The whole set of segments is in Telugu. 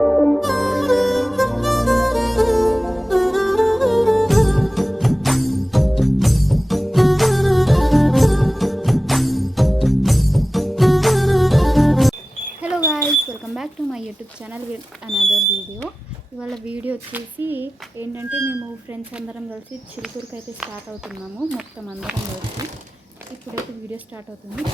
Welcome back to my YouTube channel with another video. ఇవాళ వీడియో వచ్చేసి ఏంటంటే మేము ఫ్రెండ్స్ అందరం కలిసి చిలుకూరుకి అయితే స్టార్ట్ అవుతున్నాము. మొత్తం అందరం కలిసి ఇప్పుడైతే వీడియో స్టార్ట్ అవుతుంది.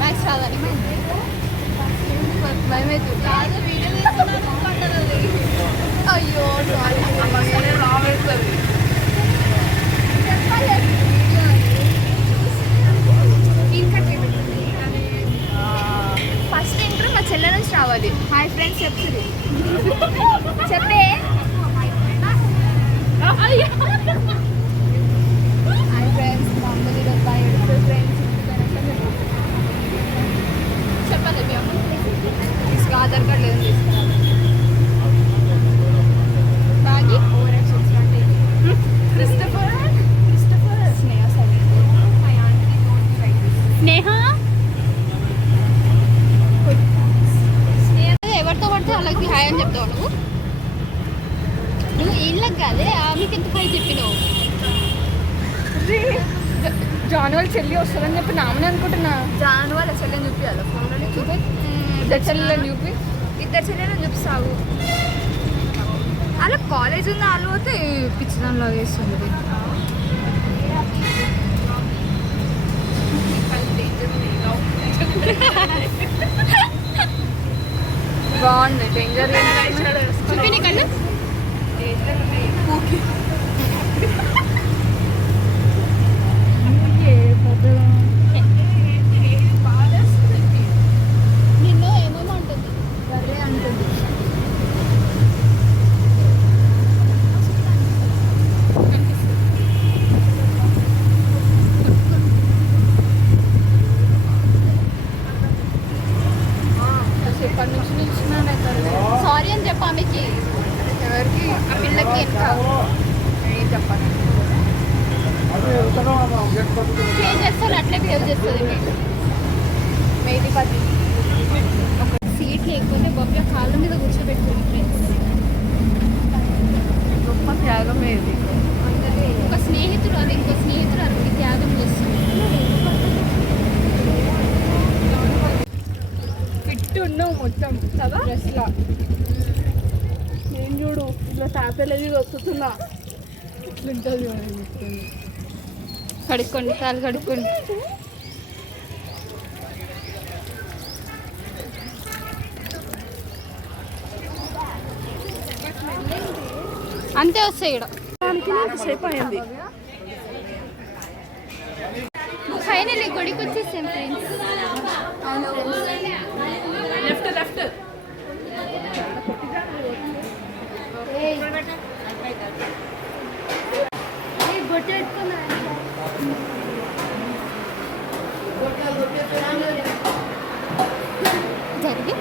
మ్యాథ్స్ రాదని అయ్యో ఫస్ట్ ఇంటర్ మా చెల్లె నుంచి రావాలి. హాయ్ ఫ్రెండ్స్ చెప్తుంది చెప్పే. హాయ్ ఫ్రెండ్స్ మా అమ్మది ఫ్రెండ్స్ చెప్పాలి మీ అమ్మ తీసుకు ఆధార్ కార్డు లేదని తీసుకురావాలి. బాగి క్రిస్టఫర్ స్నేహ ఎవరితో పడితే వాళ్ళకి హాయ్ అని చెప్తావు నువ్వు వీళ్ళకి కాదే ఆమెకి ఎంత హాయ్ చెప్పినావు. జాను వాళ్ళ చెల్లి వస్తుందని చెప్పి నామని అనుకుంటున్నా. జాను వాళ్ళ చెల్లెని చూపించాలి ఫోన్లోనే చూపి. ఇద్దరు చెల్లెలని చూపి ఇద్దరు చెల్లెని చూపిస్తావు. అలా కాలేజ్ ఉన్న వాళ్ళు పోతే పిచ్చిదానిలో వేస్తుంది. బాగుంది డేంజర్ చూపి కన్నా నిన్ను ఏమేమో అంటుంది బర్రే అంటుంది. ఎప్పటి నుంచి నిల్చున్నాను సారీ అని చెప్పా ఆమెకి. ఎవరికి ఆ పిల్లకి ఏం చెప్పాలి. చేంజ్ చేస్తారు అట్లే బిహేవ్ చేస్తుంది. మేది 10 ఒక సీట్ లేకపోతే బొబ్బల కాళ్ళ మీద కూర్చోబెట్టుకుంది ఫ్రెండ్స్. గొప్ప త్యాగం ఏది. ఒక స్నేహితుడు అది ఇంకో స్నేహితుడు అది త్యాగం చేస్తుంది. ఫిట్ ఉన్నావు మొత్తం కదా డ్రెస్లా. నేను చూడు ఇట్లా తాపేలేది వస్తున్నా ఇట్లుంటుంది. కడుక్కోండి కాలు కడుక్కోండి. అంతే వస్తాయి ఇక్కడ. సేపు అయింది. ఫైనల్లీ గుడికి వచ్చేసాం ఫ్రెండ్స్. అవును లెఫ్ట్ లెఫ్ట్ బొట్టు పెట్టుకున్నా జరిగి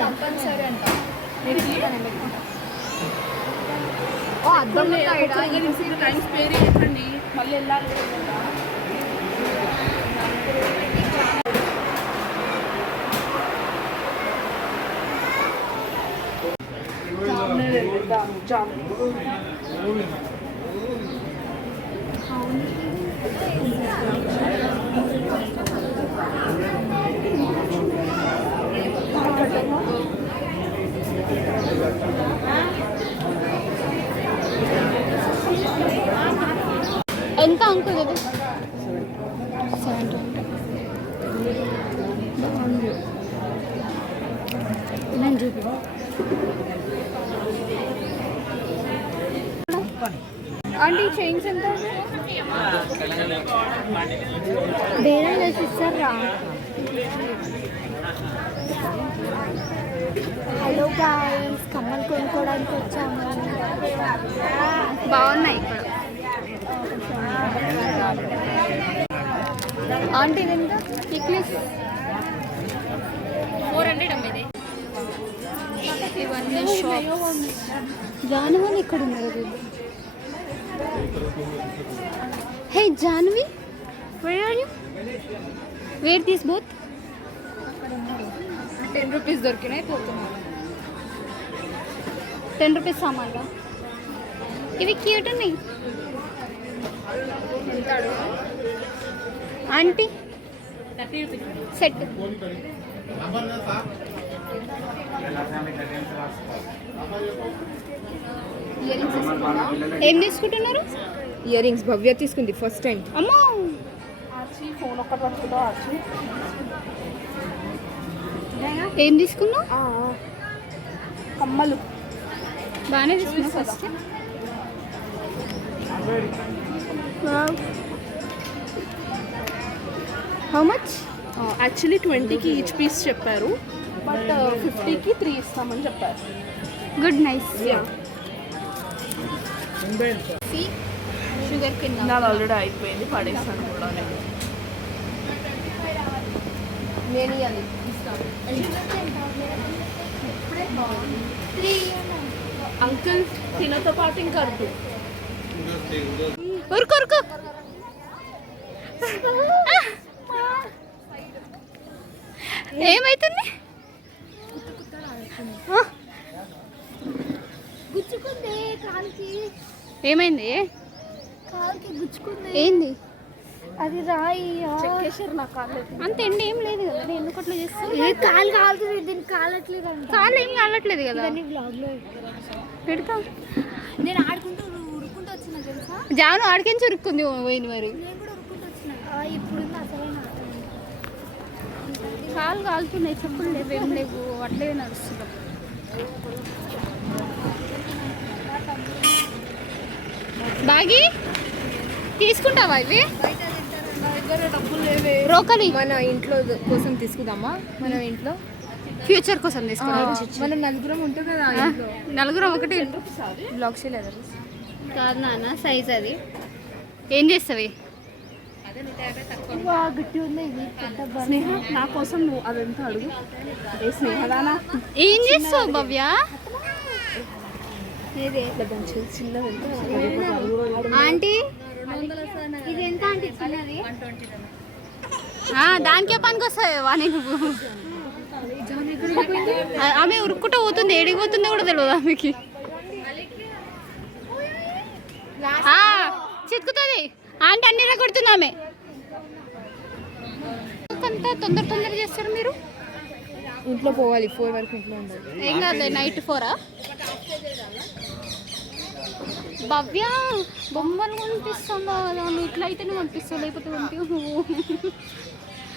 కంపల్సరీ అంట. అర్థం టైం స్పేర్ చేయకండి మళ్ళీ వెళ్ళాలి. ఎంత అంకుల్ ఇది? 720. నేను చూపి ఆంటీ చైన్స్ ఎంత? వేరే వేసిస్తారా? హలో గాయ్స్, కమ్మలు కొనుక్కోవడానికి వచ్చాము. బాగున్నాయి ఇక్కడ. ఆంటీ ఇది ఎంత నెక్లెస్ 400 అమ్మేది. ఇవన్నీ షాప్స్. జానువని ఇక్కడ ఉన్నారు. Hey Janvi, where are you? Where these both? 10 rupees దొరికినాయి పోతున్నాను. 10 రూపీస్ సామాన్లు ఇవి క్యూట్ ఉన్నాయి. Aunty 30 rupees set. ఏం తీసుకుంటున్నారు? ఇయర్ రింగ్స్ భవ్య తీసుకుంది ఫస్ట్ టైం. అమ్మో ఆచి ఫోన్ ఒక్కటి పట్టుకుంటా. ఆచి ఏం తీసుకున్నావు? కమ్మలు బాగానే తీసుకున్నావు ఫస్ట్. How much? యాక్చువల్లీ 20కి ఈచ్ పీస్ చెప్పారు, బట్ 50కి 3 ఇస్తామని చెప్పారు. Good nice. షుగర్ కింద నాది ఆల్రెడీ అయిపోయింది, పడేస్తాను కూడా. నేను ఇవ్వాలి. అంకుల్ తినతో పాటు ఇంకా అడుగు. ఉరుకు ఉరుకు. ఏమైతుంది? గుచ్చుకుంది కాలుకి. ఏమైంది? కాలుకి గుచ్చుకుంది. ఏంది అది రాయి. చెక్కేసారు నా కాళ్ళు. అంత ఎండ ఏం లేదు కదా, నేను ఎందుకు అట్లా చేస్తాను? ఏ కాలు కాలుతుంది, దీనికి కాలట్లేదు అంట. కాళ్ళు ఏం కాలట్లేదు కదా. బ్లాగ్ లో పెడతా. నేను ఆడుకుంటూ ఉరుక్కుంటూ వచ్చిన తెలుసా. జాను ఆడికించి ఉరుక్కుంది పోయింది. మరి నేను కూడా ఉరుక్కుంటూ వచ్చిన. ఇప్పుడు అసలైన కాళ్ళు కాలుతున్నాయి, చెప్పులు లేవు, ఏం లేవు, అట్లే నడుస్తున్నాం. బాగి తీసుకుంటావా ఇవి? నా దగ్గర డబ్బులు లేవే. బ్రోకలీ మన ఇంట్లో కోసం తీసుకుందామా? మన ఇంట్లో ఫ్యూచర్ కోసం తీసుకున్నాం. మనం నలుగురం ఉంటుంది కదా ఇంట్లో. నలుగురు ఒకటి బ్లాక్స్ లేదా కాదు నాన్న, సైజ్ అది. ఏం చేస్తావి? గట్టి ఉంది ఇది. స్నేహ నా కోసం నువ్వు అదంతా అడుగు. ఏ స్నేహదానా ఏం చేస్తావు భవ్య? చిన్న ఆంటీ ఇది ఎంత అంటే చిన్నది. దానికే పనికి వస్తాయి వాణి. నువ్వు ఆమె ఉరుక్కుంటూ పోతుంది, ఏడికి పోతుందో కూడా తెలియదు ఆమెకి. చిక్కుతుంది ఆంటీ, అన్ని కొడుతుంది ఆమె. అంతా తొందర తొందర చేస్తారు మీరు. ఇంట్లో పోవాలి, 4 వరకు ఇంట్లో ఉండాలి. ఏం కాదు, నైట్ 4. భవ్య బొమ్మలు కనిపిస్తుందా కదా, నువ్వు ఇట్లా అయితే నువ్వు కనిపిస్తావు, లేకపోతే పంపివు నువ్వు.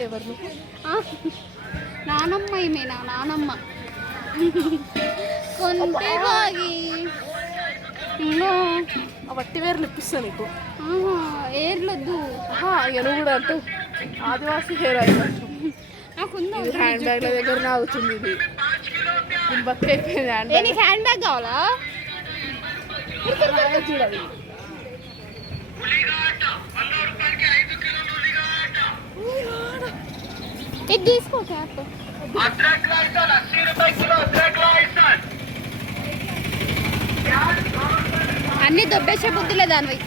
ఎవరు? నానమ్మ ఏమే, నా నానమ్మ కొంటే బాగి వట్టి వేర్లు ఇప్పిస్తా నీకు. ఏర్లొద్దు. ఎను కూడా అంటూ ఆదివాసి హెయిర్ ఆయిల్ నాకుందా హ్యాండ్ బ్యాగ్ల దగ్గర అవుతుంది. ఇది దీని బతుకు అయిపోయింది. Hand bag. నీకు హ్యాండ్ బ్యాగ్ కావాలా? చూడాలి. ఇది తీసుకో క్యాప్. అన్ని దొబ్బేసే బుద్ధులే దానివి.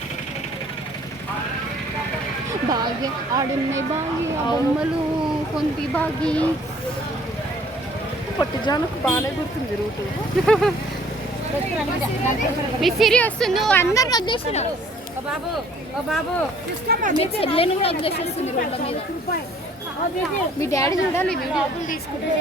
బాగా ఆడున్నాయి బాగి ఆ బొమ్మలు కొంటి బాగి. పొట్టి జానకు బాగానే గుర్తుంది రూటు. మీ సిరి వస్తుంది, అందరిని వదిలేసినారు. మీ చెల్లెని కూడా వదిలేసేస్తుంది రోడ్ల మీద. మీ డాడీ చూడాలి వీడియో తీసుకుంటే.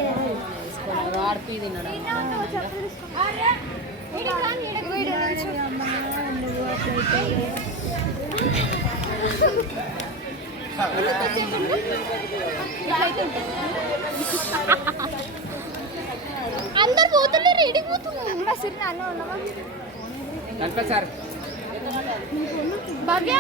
అందరు పోతున్నారు, రెడీకి పోతున్నారు. భవ్య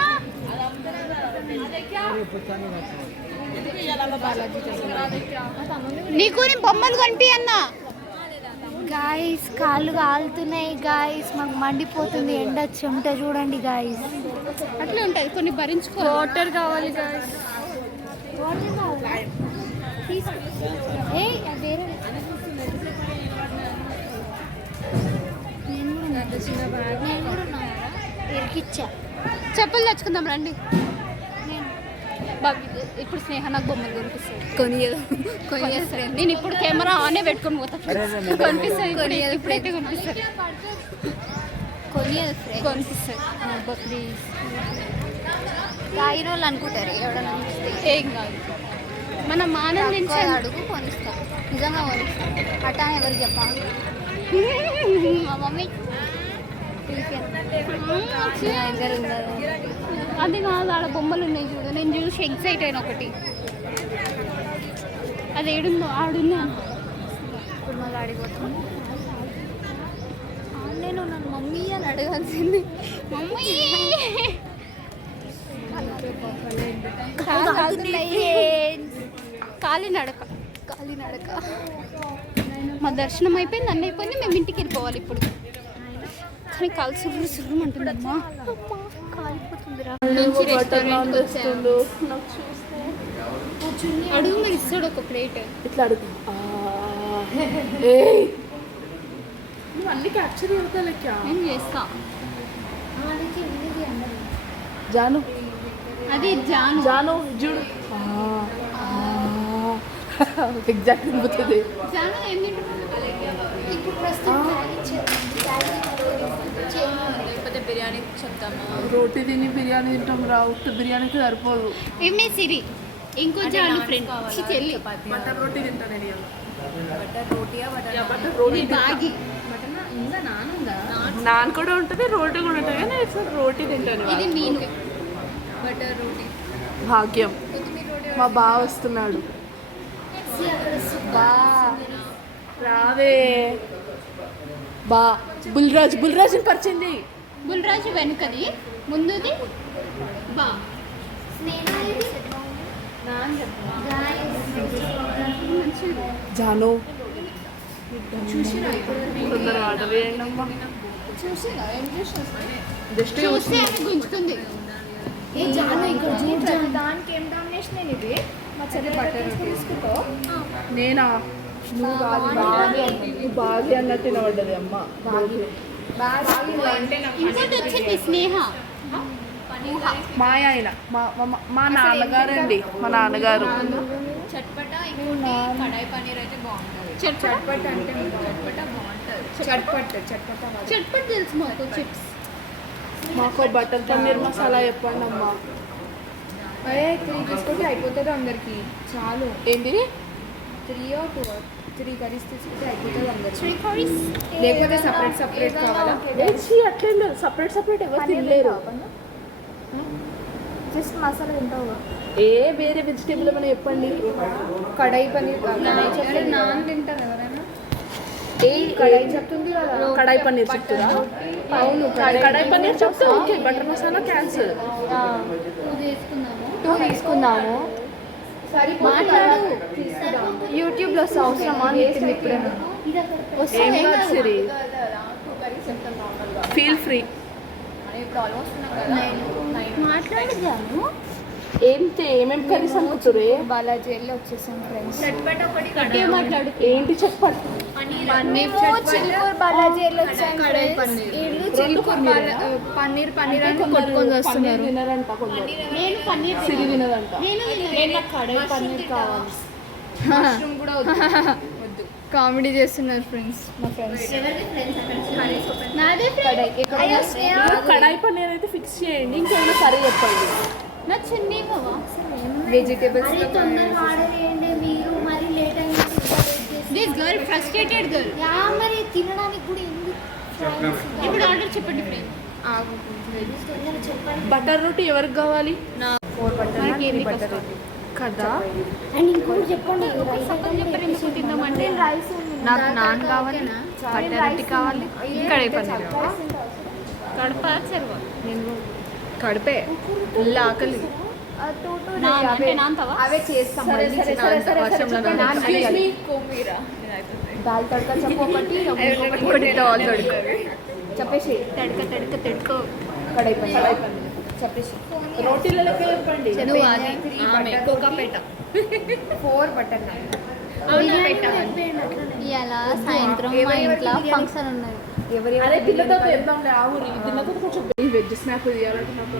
నీకు నేను బొమ్మలు కనిపి అన్నా. గాయస్ కాళ్ళు కాలుతున్నాయి గాయస్, మాకు మండిపోతుంది ఎండ, చెమట చూడండి గాయస్. అట్లే ఉంటుంది, కొన్ని భరించుకో. వాటర్ కావాలి గాయస్. వాటర్ కావాలా? తీసుకో. ఏయ్, అది వేరే. నేను కూడా ఉన్నా. ఇరికిచ్చా. చెప్పులు తెచ్చుకుందాం రండి. నేను ఇప్పుడు స్నేహ నాకు బొమ్మలు కొనిపిస్తుంది. కొనియదు నేను ఇప్పుడు కెమెరా ఆనే పెట్టుకొని పోతాను. కొనిపిస్తుంది ఇప్పుడైతే కొనిపిస్తుంది. కొనిపిస్తుంది ప్లీజ్. తాగిన వాళ్ళు అనుకుంటారు ఎవడన్నా ఏం కాదు, మనం ఆనందించే అడుగు కొనిస్తాం. నిజంగా కొనిస్తాం. అట్టా ఎవరికి చెప్పాలి? మా మమ్మీ దగ్గర ఉండదు. అది కాదు, ఆడ బొమ్మలు ఉన్నాయి చూడు. నేను చూసి ఎక్సైట్ అయిన ఒకటి. అది ఏడుందో ఆడుందా. ఇప్పుడు మళ్ళీ ఆడిపోతుంది. నేను నన్ను మమ్మీ అని అడగాల్సింది. మమ్మీ కాలినడక మా దర్శనం అయిపోయింది, అన్నీ అయిపోయింది. మేము ఇంటికి వెళ్ళిపోవాలి ఇప్పుడు. కానీ కాలు సుర్రు సుర్రు అంటుందమ్మా. కాలిపోతుందిరా. అడుగు మరి ఇస్తాడు ఒక ప్లేట్. ఇట్లా అడుగు. నువ్వు అన్ని క్యాప్చర్ అవుతా లెక్క. నేను చేస్తా. జాను అది జాను. జాను చూడు. ఎగ్జాక్ట్ పోతుంది. జాను ఏం తింటున్నావు? ఇప్పుడు ప్రస్తుతం లేకపోతే బిర్యానీ చెప్తాము. రోటీ తిని బిర్యానీ తింటాం రా. ఉత్త బిర్యానీకి సరిపోదు. ఏమి సిరి ఇంకో జాను ఫ్రెండ్ చెల్లి బటర్ రోటీ తింటా నేను. బాగి నాన్ కూడా ఉంటుంది, రోటీ కూడా ఉంటుంది. కానీ ఇప్పుడు రోటీ తింటాను. ఇది మీను బటర్ రోటీ. భాగ్యం మా బావ వస్తున్నాడు. రావే బా. బుల్రాజుని పరిచింది. బుల్రాజు వెనుకది, ముందుది బా. జాను తొందరగా ఆర్డర్ చేయండి అమ్మా. జస్ట్ చూస్తే అది గుంజుతుంది. దానికి ఏం డామినేషన్ ఇది? మా చెల్లి బట్టర్ తీసుకుంటా. నేనా? నువ్వు కాదు, నువ్వు బాగా అన్నట్టు తినబడ్డది అమ్మ. ఇంకోటి వచ్చింది స్నేహ. మా ఆయన మా నాన్నగారు అండి. మా నాన్నగారు చట్పట కడాయి పన్నీర్ అయితే బాగుంటుంది. చట్పట అంటే చట్పట తెలుసు మాకు. చిప్స్ మాకు బటర్ పన్నీర్ మసాలా చెప్పండి అమ్మా. 3 తీసుకుంటే అయిపోతుంది అందరికి. చాలు. ఏంటి? 3 or 2 or 3 కర్రీస్ తీసుకుంటే అయిపోతుంది అందరికి. 3 కర్రీస్ లేకపోతే సపరేట్ కావాలా? అట్లేం లేదు. సపరేట్ ఎవరు తినలేరు. జస్ట్ మసాలా తింటావు. వేరే వెజిటేబుల్ ఏమైనా చెప్పండి. కడాయి పన్నీర్ నాన్ తింటారు ఎవరైనా. కడాయి చెప్తుంది కదా. కడాయి పన్నీర్ చెప్తుందా? అవును, కడాయి పన్నీర్ చెప్తే ఓకే. Butter masala cancel. 2 తీసుకుందాము. మాట్లాడు. యూట్యూబ్లో అవసరమా నితిన్? ఇప్పుడేనా ఏం కాదు సిరి, ఫీల్ ఫ్రీ. మాట్లాడదాము. ఏమేమి కర్రీస్ అనుకుంటారు? బాలాజీ వెళ్ళి వచ్చేసాం ఫ్రెండ్స్. మాట్లాడు. ఏంటి చెప్పండి. చిలుకూరు బాలాజీ వెళ్ళి వచ్చాం. పన్నీర్ అని కొట్టుకొని వస్తున్నారు. తినరంట కొందరు. నేను పన్నీర్ సిరి తినదంట. నేను కడాయి పన్నీర్ కావాలి. కామెడీ చేస్తున్నారు ఫ్రెండ్స్. మా ఫ్రెండ్స్ నాదే కడాయి పన్నీర్ అయితే ఫిక్స్ చేయండి. ఇంకేమైనా కర్రీ చెప్పండి. నా చున్నీ బావా. వెజిటేబుల్స్ ఆర్డర్ చేయండి మీరు. మరి లేట్ అయింది. This girl frustrated girl. మరి తినడానికి కూడా ఎందుకు? ఇప్పుడు ఆర్డర్ చెప్పండి ఫ్రెండ్. చెప్పండి. బటర్ రోటీ ఎవరికి కావాలి? 4 బటర్ కదా. అండ్ ఇంకోటి చెప్పండి. చెప్పండి ఎందుకు తిందామంటే రైస్ నాకు నాన్ కావాలి, బటర్ రోటీ కావాలి, కడాయి పన్నీర్. కడప చెరువు కడిపే ఇలా ఆకలి. అంటే నాంతవా. అవే చేస్తాం. దాల్ తడక చెప్పు ఒకటి, ఇంకొకటి దాల్ తడక చెప్పేసి. తడక కడాయి పన్నీర్ చెప్పేసి. రోటీల లెక్క చెప్పండి. ఇలా సాయంత్రం మా ఇంట్లో ఫంక్షన్ ఉన్నది. అరే పిల్లతో చెప్దాంలే ఆ ఊరి పిల్లతో కొంచెం వెజ్ స్నాప్ తీయాలంటే నాకు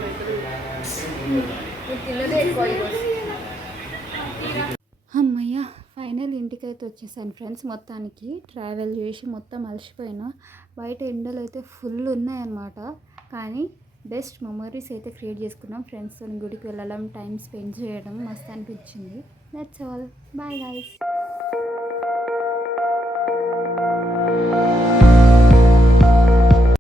అమ్మయ్య ఫైనల్ ఇంటికైతే వచ్చేసాను ఫ్రెండ్స్. మొత్తానికి ట్రావెల్ చేసి మొత్తం అలసిపోయినా. బయట ఎండలు అయితే ఫుల్ ఉన్నాయన్నమాట. కానీ బెస్ట్ మెమరీస్ అయితే క్రియేట్ చేసుకున్నాం. ఫ్రెండ్స్తో గుడికి వెళ్ళడం, టైం స్పెండ్ చేయడం మస్తు అనిపించింది. That's all. Bye guys.